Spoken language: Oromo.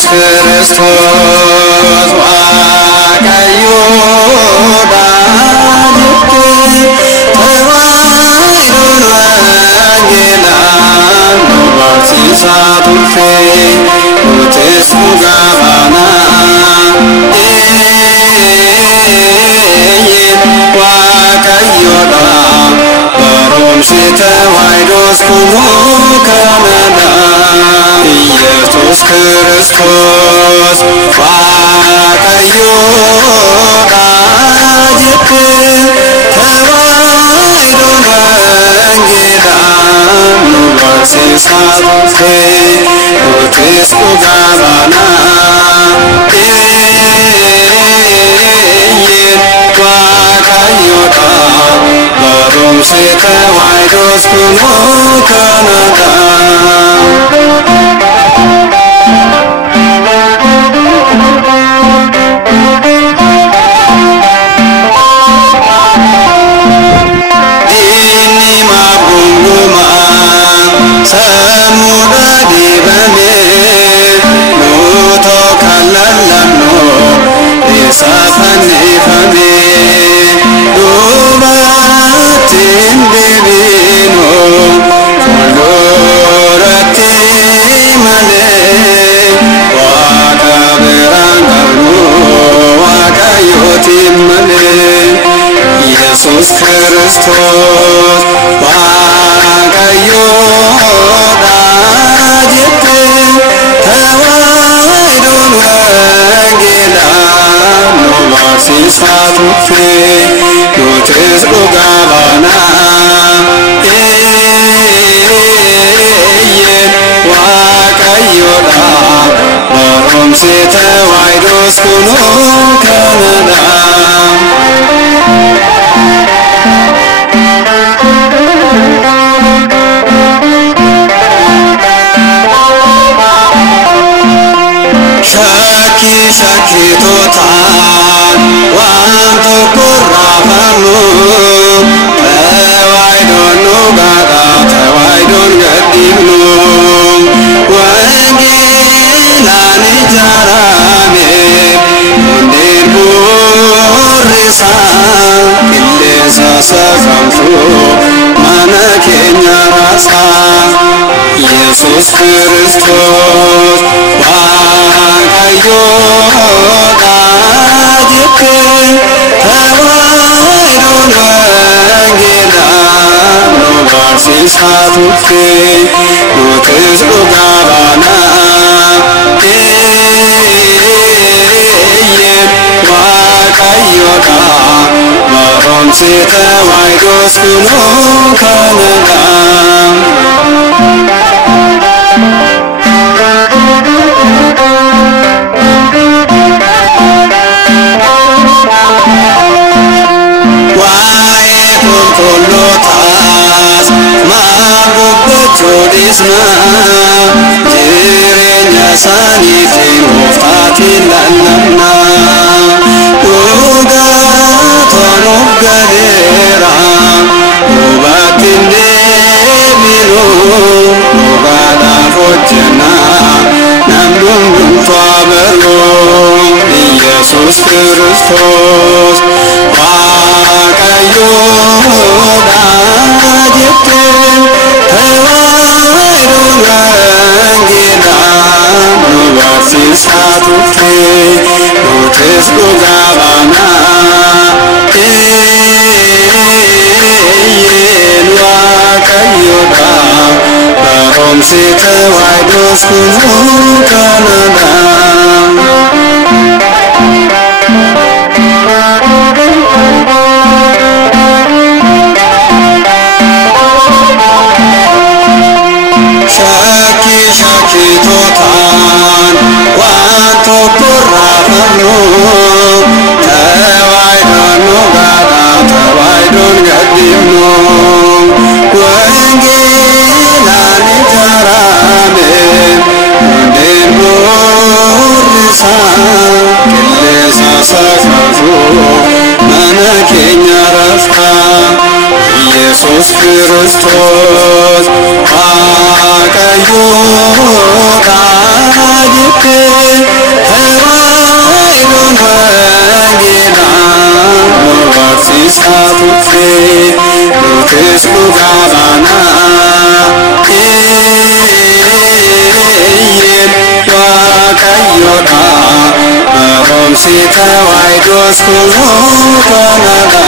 ኢየሱስ ክርስቶስ ዋቀዮ ተዋሕዶን ወንጌላን በርሲሳቱፌ ኑትስ ሙጋባና ዋቀዮዳ በሮምሴ ተዋሕዶስ ኩኑ ከነዳ ኢየሱስ ክርስቶስ ዋቀዮ ዳጅት ተዋሕዶን ወንጌላን በርሲሳቱፌ ኑትስ ሙጋባና ዋቀዮዳ በሮምሴ ተዋሕዶስ ኩኑ ከነዳ Samuda dibane nuto kalalano isafan ifame dubatin bibino kolorati male waka beranganu waka yotim male Yesus Kristus waka yoda Sisatufe nutis ugabana wakayoda baromse tawaidos kuno kanada Shaki totan wanto kurrafanu tawaidon nugada tawaidon gadibnu wangilani jarame undin burrisa illesa sakamfu mana kenya rasa Yesus Kristus wakayo Tawaidon wanggelan bersisatufe nutis ugabana wakayoda baromse tawaidos kuno kanada Kolotas mabubbachudisna jirenya saniti muftati lallamna uga tonuggadera ubatin debinu ugada fojjena namnum twaberu Yesus Kristus wakayo Sisatufe nutis ugabana wakayoda baromse tawaidos kuno kanada Shaki totan wanto kurrafanu tawaidon nugada tawaidon gadibnu wanggelani jarame undin burrisa illesa sakamfu mana kenya rasa Yesus Kristus wakayo Sita wai dos kulo kanada